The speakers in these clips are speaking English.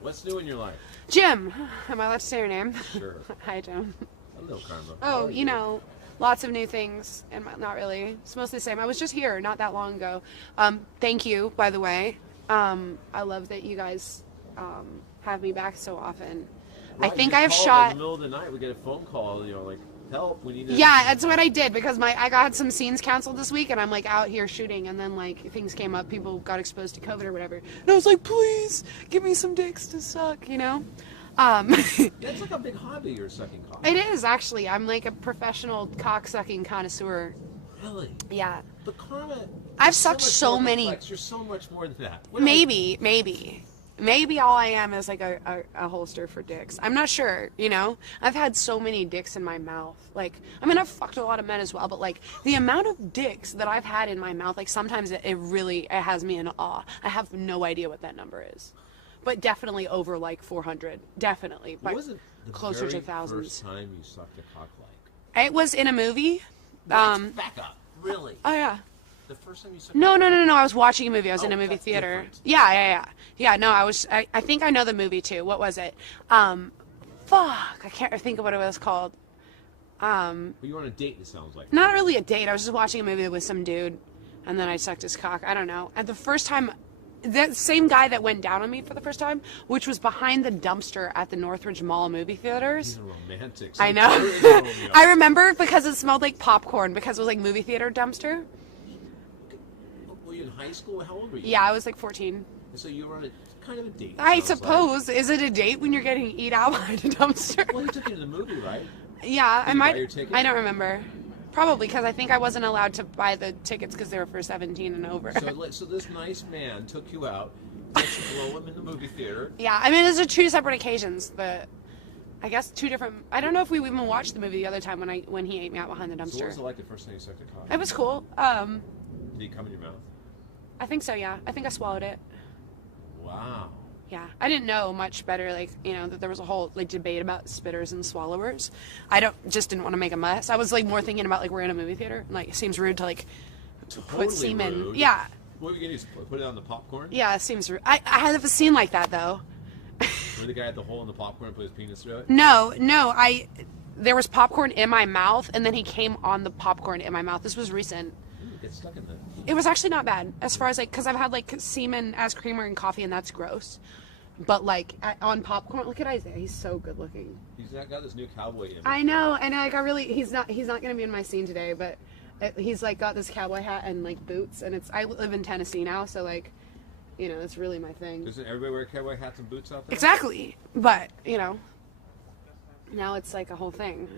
What's new in your life? Jim, am I allowed to say your name? Sure. Hi, Jim. Hello, Karma. Oh, you know, lots of new things, and not really. It's mostly the same. I was just here not that long ago. Thank you, by the way. I love that you guys have me back so often. Right, I think I have In shot. the middle of the night, we get a phone call. You know, like, help. We need to. Yeah, that's what I did because I got some scenes canceled this week, and I'm like out here shooting, and then like things came up, people got exposed to COVID or whatever, and I was like, please give me some dicks to suck, you know. That's like a big hobby. You're sucking cock. It is actually. I'm like a professional cock sucking connoisseur. Really? Yeah. But Karma. I've sucked so many. Complex. You're so much more than that. Maybe all I am is like a holster for dicks. I'm not sure, you know? I've had so many dicks in my mouth. Like, I mean, I've fucked a lot of men as well, but like the amount of dicks that I've had in my mouth, like sometimes it really has me in awe. I have no idea what that number is. But definitely over like 400. Definitely. What was it closer to thousands. First time you sucked a cock like? It was in a movie. Back up. Really? Oh yeah. The first time you sucked No. I was watching a movie. I was in a movie theater. Different. Yeah, no, I think I know the movie too. What was it? Fuck. I can't think of what it was called. Well, you were on a date, it sounds like. Not really a date. I was just watching a movie with some dude, and then I sucked his cock. I don't know. And the first time, that same guy that went down on me for the first time, which was behind the dumpster at the Northridge Mall movie theaters. He's a romantic. I know. I remember because it smelled like popcorn because it was like movie theater dumpster. Were you in high school? How old were you? Yeah, I was like 14. And so you were on a kind of a date. I suppose. Like. Is it a date when you're getting eat out behind a dumpster? Well, he took you to the movie, right? Yeah, Did you buy your ticket? I don't remember. Probably because I think I wasn't allowed to buy the tickets because they were for 17 and over. So this nice man took you out, let you blow him in the movie theater. Yeah, I mean, those are two separate occasions. I guess two different. I don't know if we even watched the movie the other time when he ate me out behind the dumpster. So what was it like the first time you sucked a cock? It was cool. Did he come in your mouth? I think so. Yeah, I think I swallowed it. Wow. Yeah, I didn't know much better, like, you know, that there was a whole, like, debate about spitters and swallowers. Just didn't want to make a mess. I was, like, more thinking about, like, we're in a movie theater, and, like, it seems rude to, like, put semen. Rude. Yeah. What were you going to do, put it on the popcorn? Yeah, it seems rude. I had a scene like that, though. Where the guy had the hole in the popcorn and put his penis through it? No, there was popcorn in my mouth, and then he came on the popcorn in my mouth. This was recent. Get stuck in there. It was actually not bad, as far as, like, because I've had, like, semen as creamer in coffee, and that's gross. But, like, on popcorn, look at Isaiah. He's so good looking. He's got this new cowboy image. I know, and like he's not going to be in my scene today, but he's like got this cowboy hat and like boots, and I live in Tennessee now, so like, you know, it's really my thing. Doesn't everybody wear cowboy hats and boots out there? Exactly, but you know, now it's like a whole thing.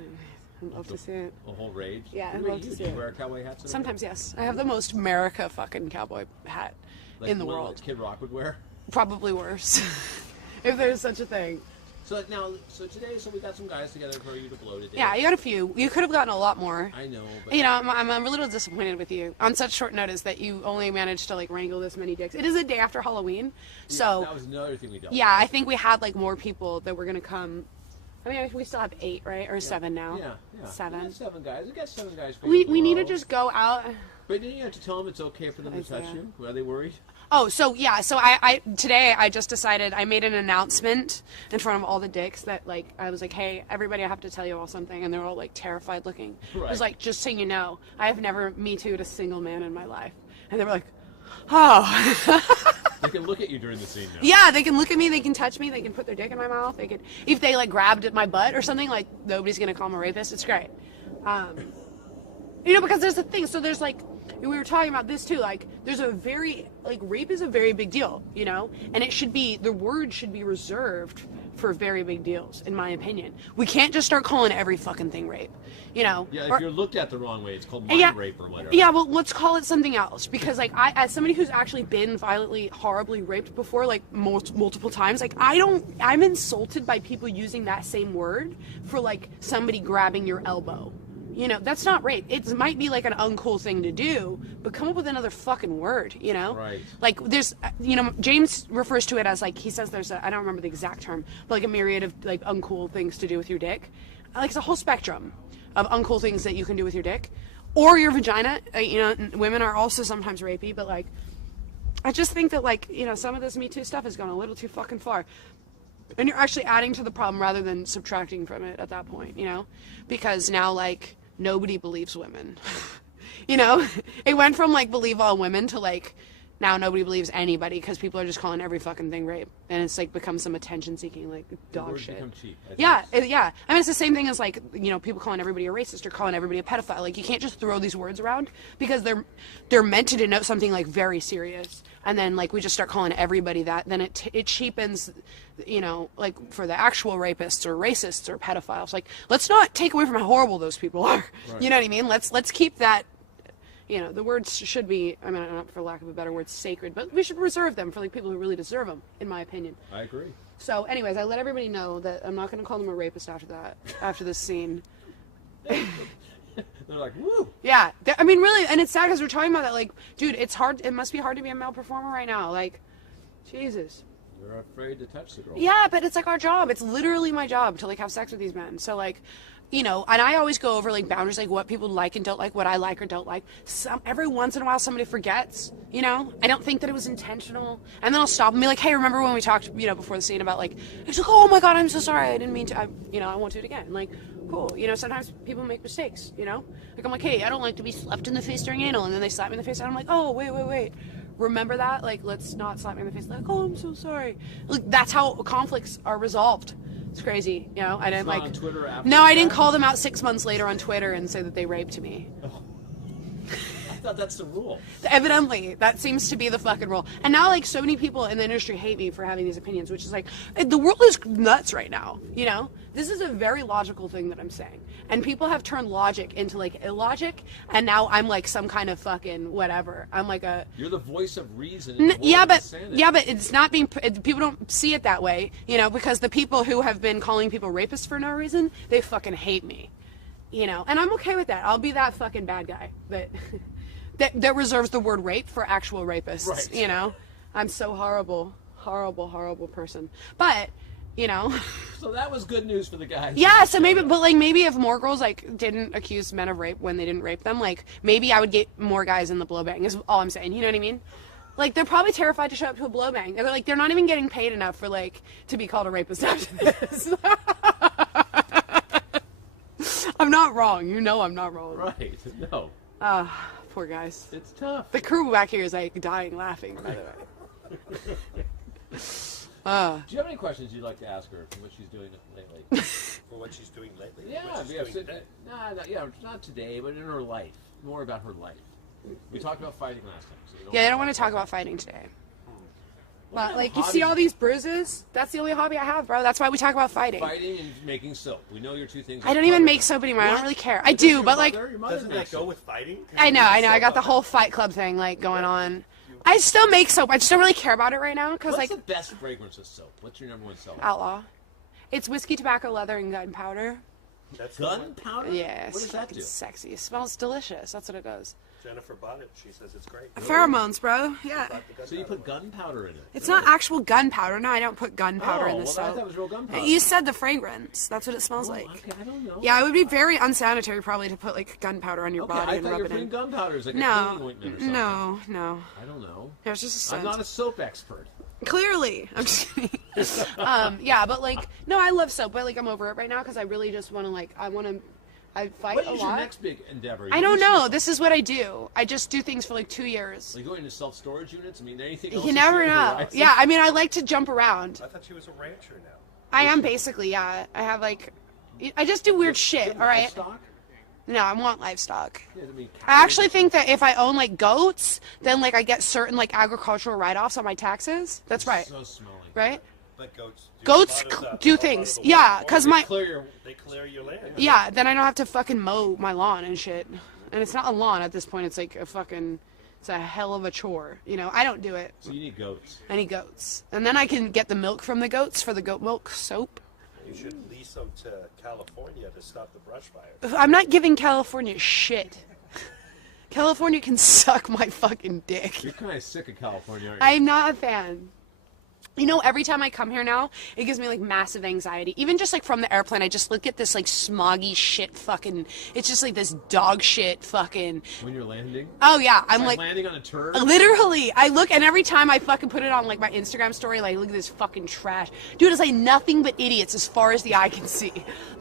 I'd love to see it. A whole rage? Yeah, I'd love to see it. Do it. you wear cowboy hats? Sometimes, yes. I have the most America fucking cowboy hat in the world. Like Kid Rock would wear? Probably worse, if there's such a thing. So today, we got some guys together for you to blow today. Yeah, you got a few. You could have gotten a lot more. I know, but... You know, I'm a little disappointed with you on such short notice that you only managed to, like, wrangle this many dicks. It is a day after Halloween, so... Yeah, that was another thing we dealt with. Yeah, I think we had, like, more people that were going to come. I mean, we still have 8, right? Or 7 now. Yeah. 7. We got 7 guys. We got 7 guys for We need to just go out... But didn't you have to tell them it's okay for them to touch you? Were they worried? Oh, so yeah, so today I just decided, I made an announcement in front of all the dicks that, like, I was like, hey, everybody, I have to tell you all something, and they're all, like, terrified looking. Right. I was like, just so you know, I have never Me Too'd a single man in my life. And they were like, oh. They can look at you during the scene now. Yeah, they can look at me, they can touch me, they can put their dick in my mouth, they could, if they, like, grabbed at my butt or something, like, nobody's gonna call them a rapist, it's great. You know, because there's a thing, so there's, like, we were talking about this too, like, there's a very, like, rape is a very big deal, you know? And it should be, the word should be reserved for very big deals, in my opinion. We can't just start calling every fucking thing rape, you know? Yeah, if you're looked at the wrong way, it's called mind rape or whatever. Yeah, well, let's call it something else, because, like, as somebody who's actually been violently, horribly raped before, like, multiple times, like, I'm insulted by people using that same word for, like, somebody grabbing your elbow. You know, that's not rape. It might be like an uncool thing to do, but come up with another fucking word, you know? Right. Like, there's, you know, James refers to it as, like, he says there's I don't remember the exact term, but like a myriad of, like, uncool things to do with your dick. Like, it's a whole spectrum of uncool things that you can do with your dick. Or your vagina. You know, women are also sometimes rapey, but, like, I just think that, like, you know, some of this Me Too stuff has gone a little too fucking far. And you're actually adding to the problem rather than subtracting from it at that point, you know? Because now, like, nobody believes women. You know? It went from, like, believe all women to, like, now nobody believes anybody because people are just calling every fucking thing rape. And it's, like, become some attention-seeking, like, dog shit. Become cheap. Yeah, yeah. I mean, it's the same thing as, like, you know, people calling everybody a racist or calling everybody a pedophile. Like, you can't just throw these words around because they're meant to denote something, like, very serious. And then, like, we just start calling everybody that. Then it cheapens, you know, like, for the actual rapists or racists or pedophiles. Like, let's not take away from how horrible those people are. Right. You know what I mean? Let's keep that. You know, the words should be, I mean, not for lack of a better word, sacred, but we should reserve them for, like, people who really deserve them, in my opinion. I agree. So, anyways, I let everybody know that I'm not going to call them a rapist after that, after this scene. They're like, woo! Yeah, I mean, really, and it's sad because we're talking about that, like, dude, it's hard, it must be hard to be a male performer right now, like, Jesus. They're afraid to touch the girl. Yeah, but it's, like, our job. It's literally my job to, like, have sex with these men. So, like, you know, and I always go over, like, boundaries, like, what people like and don't like, what I like or don't like. Every once in a while, somebody forgets, you know? I don't think that it was intentional. And then I'll stop and be like, hey, remember when we talked, you know, before the scene about, like, it's like, oh, my God, I'm so sorry. I didn't mean to, I won't do it again. Like, cool. You know, sometimes people make mistakes, you know? Like, I'm like, hey, I don't like to be slapped in the face during anal. And then they slap me in the face, and I'm like, oh, wait. Remember that? Like, let's not slap me in the face. Like, oh, I'm so sorry. Like, that's how conflicts are resolved. It's crazy, you know. I didn't like. On Twitter after no, I didn't call them out 6 months later on Twitter and say that they raped me. Oh. I thought that's the rule. Evidently, that seems to be the fucking rule. And now, like, so many people in the industry hate me for having these opinions, which is like, the world is nuts right now, you know? This is a very logical thing that I'm saying. And people have turned logic into, like, illogic, and now I'm, like, some kind of fucking whatever. I'm like a... You're the voice of reason. Yeah, but it's not being... People don't see it that way, you know, because the people who have been calling people rapists for no reason, they fucking hate me, you know? And I'm okay with that. I'll be that fucking bad guy, but... That reserves the word rape for actual rapists, right. You know? I'm so horrible person. But, you know. So that was good news for the guys. Yeah, so maybe, but like maybe if more girls like didn't accuse men of rape when they didn't rape them, like maybe I would get more guys in the blowbang is all I'm saying, you know what I mean? Like they're probably terrified to show up to a blowbang. They're like, they're not even getting paid enough for like, to be called a rapist after this. I'm not wrong, you know I'm not wrong. Right, no. Poor guys. It's tough. The crew back here is like dying laughing, by the way. Do you have any questions you'd like to ask her for what she's doing lately? For what she's doing lately? Yeah, not today, but in her life. More about her life. We talked about fighting last time. So yeah, I don't want to talk about fighting today. But, like, you see all these bruises? That's the only hobby I have, bro. That's why we talk about fighting. Fighting and making soap. We know your two things. I don't even make soap anymore. What? I don't really care. I do, but, like... Doesn't that go with fighting? I know. I got the whole Fight Club thing, like, going on. I still make soap. I just don't really care about it right now, because, like... What's the best fragrance of soap? What's your number one seller? Outlaw. It's whiskey, tobacco, leather, and gunpowder. That's gunpowder? Yes. What does that do? It's sexy. It smells delicious. That's what it does. Jennifer bought it. She says it's great. Pheromones, bro. Yeah. So you put gunpowder in it? It's not actual gunpowder. No, I don't put gunpowder in the soap. I thought it was real gunpowder. You said the fragrance. That's what it smells like. Okay, I don't know. Yeah, it would be very unsanitary probably to put like gunpowder on your body and rub it in. I thought you were putting gunpowder as like a cleaning ointment or something. No. I don't know. It's just a scent. I'm not a soap expert. Clearly. I'm just kidding. Yeah, but like, no, I love soap, but like I'm over it right now because I really just want to like, I fight a lot. What is your next big endeavor? I don't know. This is what I do. I just do things for like 2 years. Like going into self-storage units? I mean, anything else? You never know. Yeah, I mean, I like to jump around. I thought she was a rancher now. I am basically, yeah. I have like, I just do weird shit, all right? Livestock? No, I want livestock. Yeah, I mean, I actually think that if I own like goats, then like I get certain like agricultural write-offs on my taxes. That's right. So smelly. Right? But goats do things. Yeah, because they clear your land. Yeah, then I don't have to fucking mow my lawn and shit. And it's not a lawn at this point. It's like it's a hell of a chore. You know, I don't do it. So you need goats. I need goats. And then I can get the milk from the goats for the goat milk soap. You should lease them to California to stop the brush fires. I'm not giving California shit. California can suck my fucking dick. You're kind of sick of California, aren't you? I'm not a fan. You know, every time I come here now, it gives me like massive anxiety. Even just like from the airplane, I just look at this like smoggy shit fucking, it's just like this dog shit fucking. When you're landing? Oh yeah, I'm It's like landing on a turd? literally, I look, and every time I fucking put it on like my Instagram story, like look at this fucking trash. Dude, it's like nothing but idiots as far as the eye can see.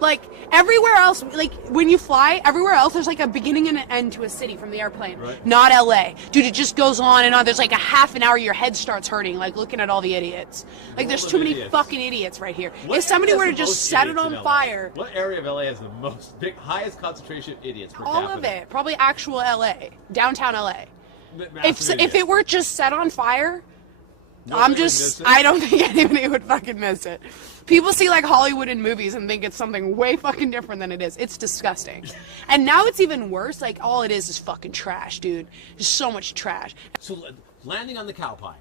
Like everywhere else, like when you fly, everywhere else there's like a beginning and an end to a city from the airplane. Right. Not LA. Dude, it just goes on and on. There's like a half an hour your head starts hurting, like looking at all the idiots. Like there's too many fucking idiots right here. What If somebody area were to has the just most set it idiots in on LA? fire, What area of LA has the highest concentration of idiots per all capita? of it, probably actual LA, downtown LA. Massive If it were just set on fire, Nobody would miss it? I don't think anybody would fucking miss it. People see like Hollywood in movies and think it's something way fucking different than it is. It's disgusting. And now it's even worse. Like all it is fucking trash, dude. There's so much trash. So landing on the cow pie.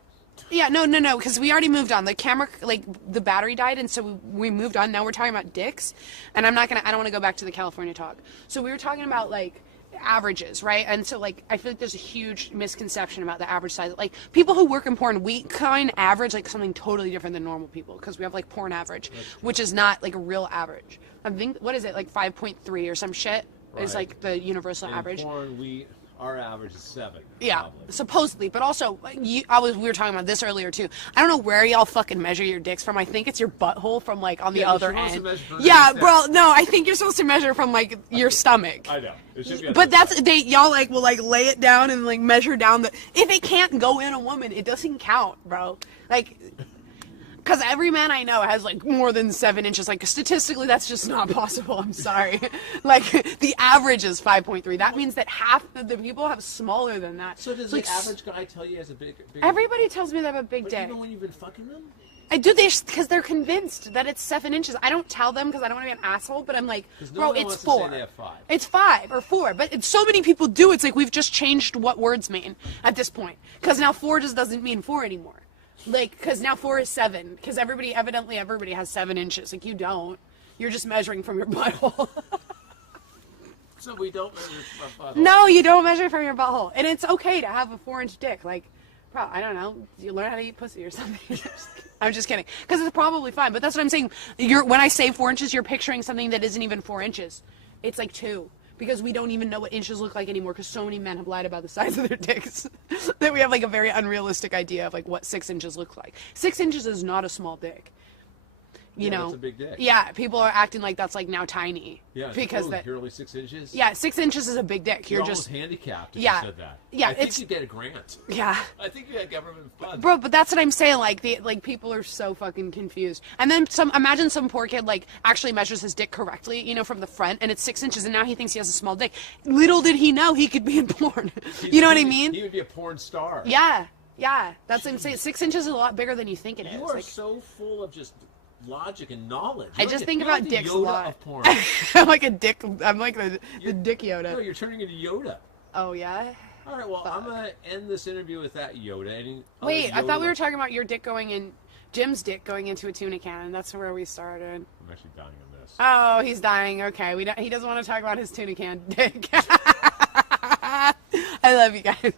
Yeah, no, because we already moved on. The camera, like, the battery died, and so we moved on. Now we're talking about dicks, and I don't want to go back to the California talk. So we were talking about, like, averages, right? And so, like, I feel like there's a huge misconception about the average size. Like, people who work in porn, we kind of average, like, something totally different than normal people, because we have, like, porn average, which is not, like, a real average. I think, what is it, like 5.3 or some shit? Right. Is, like, the universal In average. porn, our average is 7. Yeah, Probably. supposedly, but also we were talking about this earlier too. I don't know where y'all fucking measure your dicks from. I think it's your butthole from like on the other end. Yeah, bro. No, I think you're supposed to measure from like your stomach. I know. It should be on But the that's side. y'all like will like lay it down and like measure down the. If it can't go in a woman, it doesn't count, bro. Like. Because every man I know has like more than 7 inches. Like statistically, that's just not possible. I'm sorry. Like the average is 5.3. That means that half of the people have smaller than that. So does like, the average guy tell you has a big? Everybody tells me they have a big But dick. even when you've been fucking them? I do this because they're convinced that it's 7 inches. I don't tell them because I don't want to be an asshole. But I'm like, 'Cause bro, nobody it's wants to say 4. they have 5. It's 5 or 4. But so many people do. It's like we've just changed what words mean at this point. Because now 4 just doesn't mean 4 anymore. Like, because now 4 is 7. Because everybody has 7 inches. Like, you don't. You're just measuring from your butthole. So we don't measure from butthole. No, you don't measure from your butthole. And it's okay to have a 4-inch dick. Like, I don't know. You learn how to eat pussy or something. I'm just kidding. Because it's probably fine. But that's what I'm saying. When I say 4 inches, you're picturing something that isn't even 4 inches. It's like 2. Because we don't even know what inches look like anymore because so many men have lied about the size of their dicks that we have like a very unrealistic idea of like what 6 inches look like. 6 inches is not a small dick. You know, that's a big dick. Yeah, people are acting like that's like now tiny. Yeah, because like, you're only 6 inches. Yeah, 6 inches is a big dick. You're just almost handicapped if Yeah. you said that. Yeah, I think it's- you get a grant. Yeah. I think you get government funds. Bro, but that's what I'm saying. Like people are so fucking confused. And then imagine some poor kid like actually measures his dick correctly, you know, from the front, and it's 6 inches, and now he thinks he has a small dick. Little did he know he could be in porn. You know what I mean? He would be a porn star. Yeah, that's what I'm saying. 6 inches is a lot bigger than you think it is. You are Like, so full of just logic and knowledge. I just think about the dicks a Yoda lot. Of porn. I'm like a dick. I'm like the dick Yoda. No, you're turning into Yoda. Oh yeah. All right, well, I'm gonna end this interview with that Yoda. Any Wait, other I thought we Yoda- were talking about your dick going in, Jim's dick going into a tuna can. That's where we started. I'm actually dying on this. Oh, he's dying. Okay, he doesn't want to talk about his tuna can dick. I love you guys.